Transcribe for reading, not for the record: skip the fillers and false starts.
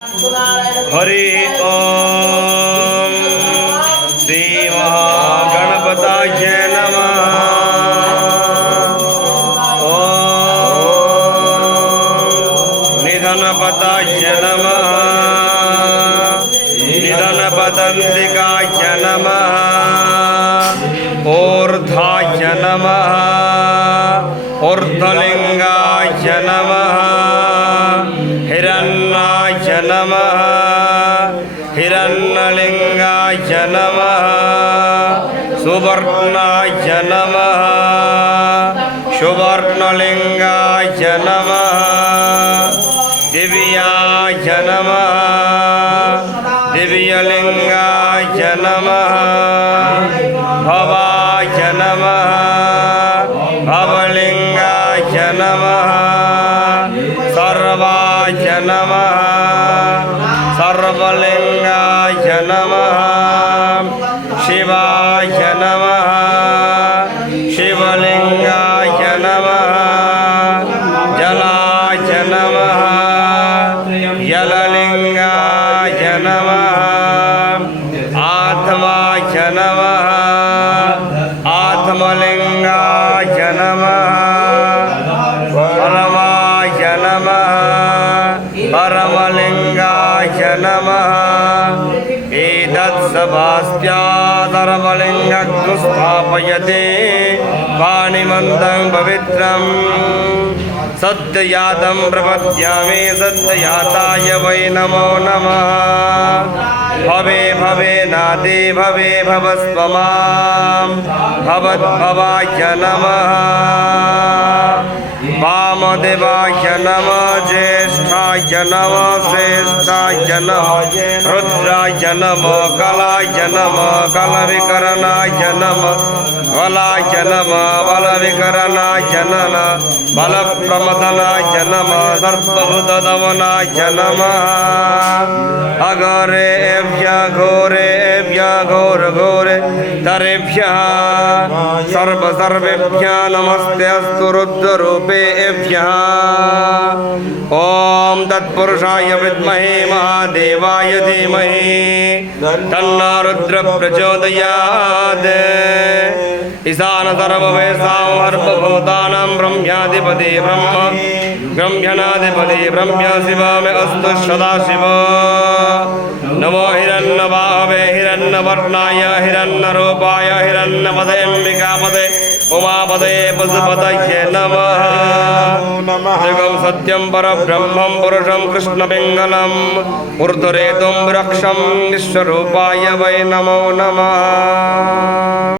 हरि ओम श्री महागणपताय नमः। ओम निधनपताय नमः। निधनपतंतिकाय नमः। ऊर्ध्वाय नमः। ऊर्ध्वलिंगाय नमः। हिरण्णाय नमः। हिरण्यलिंगाय नमः। सुवर्णाय नमः। सुवर्णलिंगाय नमः। दिव्याय नमः। दिव्यलिंगाय नमः। भवाय नमः। भवलिंगाय नमः। सर्वाय नमः। सर्वलिंगाय नमः। शिवाय नमः। शिवलिंगाय नमः। जलाय नमः। जललिंगाय नमः। आत्माय नमः। आत्मलिंगाय नमः। परमाय नमः। परमलिंगाय नमः। एतत्सभास्यादरवलिंगं स्थापयते पाणिमन्तं पवित्रम् सत्ययातं प्रपद्यामि सत्ययाताय वै नमो नमः। भवे भवे नादे भवे भवस्वमां भवद्भवाय नमः। वामदेवाय नमः। ज्येष्ठाय नमः। श्रेष्ठाय नमः। रुद्राय नमः। कलाय नमः। कलविकरणाय नमः। बलाय नमः। बलविकरणाय नमः। बलप्रमदनाय नमः। सर्वभूतदमनाय नमः। अघोरेभ्यः घोरेभ्यः घोरघोरे तरेभ्यः सर्वेभ्यः नमस्ते अस्तु रुद्ररूपेभ्यः। ॐ तत्पुरुषाय विद्महे महादेवाय धीमहि तन्नो रुद्रः प्रचोदयात्। ईशान सर्ववेदां सर्वभूतानां ब्रह्माधिपति ब्रह्म ब्रह्मणाधिपति ब्रह्म शिवाय अस्तु सदाशिव। नमो हिरण्यबाहवे हिरण्यवर्णाय हिरण्यरूपाय हिरण्यपदे अम्बिकापदे उमापदे पशुपतये नमः। जगं सत्यं परब्रह्मं पुरुषं कृष्णपिङ्गलम् ऊर्ध्वरेतुं वृक्षं विश्वरूपाय वै नमो नमः।